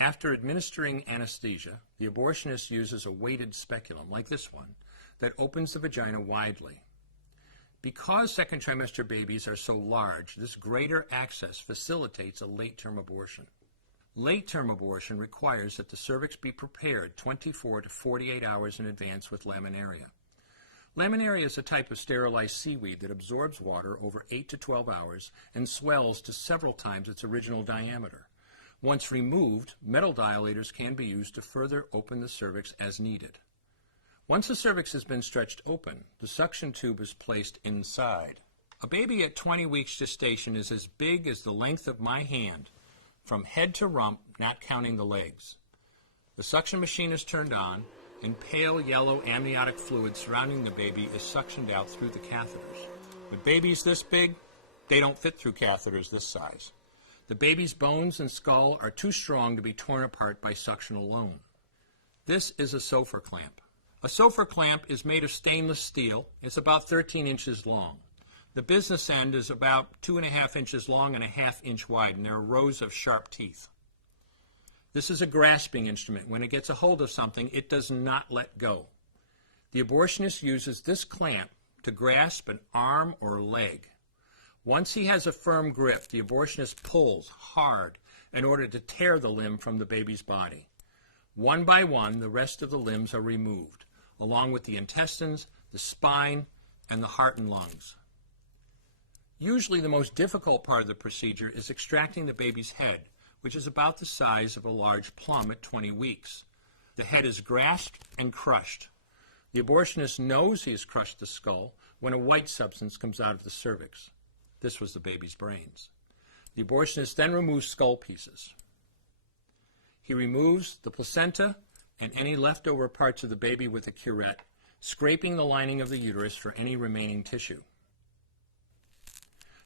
After administering anesthesia, the abortionist uses a weighted speculum, like this one, that opens the vagina widely. Because second trimester babies are so large, this greater access facilitates a late-term abortion. Late-term abortion requires that the cervix be prepared 24 to 48 hours in advance with laminaria. Laminaria is a type of sterilized seaweed that absorbs water over 8 to 12 hours and swells to several times its original diameter. Once removed, metal dilators can be used to further open the cervix as needed. Once the cervix has been stretched open, the suction tube is placed inside. A baby at 20 weeks gestation is as big as the length of my hand, from head to rump, not counting the legs. The suction machine is turned on, and pale yellow amniotic fluid surrounding the baby is suctioned out through the catheters. With babies this big, they don't fit through catheters this size. The baby's bones and skull are too strong to be torn apart by suction alone. This is a Sopher clamp. A Sopher clamp is made of stainless steel. It's about 13 inches long. The business end is about 2.5 inches long and 1/2 inch wide, and there are rows of sharp teeth. This is a grasping instrument. When it gets a hold of something, it does not let go. The abortionist uses this clamp to grasp an arm or leg. Once he has a firm grip, the abortionist pulls hard in order to tear the limb from the baby's body. One by one, the rest of the limbs are removed, along with the intestines, the spine, and the heart and lungs. Usually the most difficult part of the procedure is extracting the baby's head, which is about the size of a large plum at 20 weeks. The head is grasped and crushed. The abortionist knows he has crushed the skull when a white substance comes out of the cervix. This was the baby's brains. The abortionist then removes skull pieces. He removes the placenta and any leftover parts of the baby with a curette, scraping the lining of the uterus for any remaining tissue.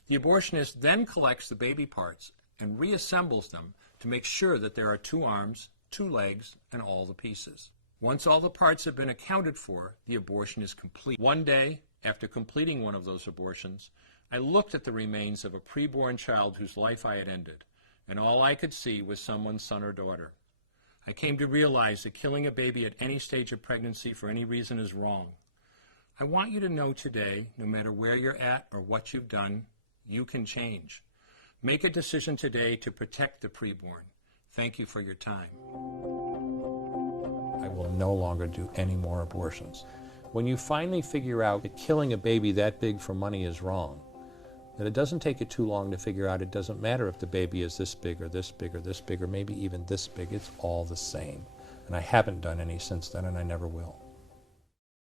The abortionist then collects the baby parts and reassembles them to make sure that there are 2 arms, 2 legs, and all the pieces. Once all the parts have been accounted for, the abortion is complete. One day, after completing one of those abortions, I looked at the remains of a preborn child whose life I had ended, and all I could see was someone's son or daughter. I came to realize that killing a baby at any stage of pregnancy for any reason is wrong. I want you to know today, no matter where you're at or what you've done, you can change. Make a decision today to protect the preborn. Thank you for your time. I will no longer do any more abortions. When you finally figure out that killing a baby that big for money is wrong, that it doesn't take you too long to figure out it doesn't matter if the baby is this big or this big or this big or maybe even this big, it's all the same. And I haven't done any since then, and I never will.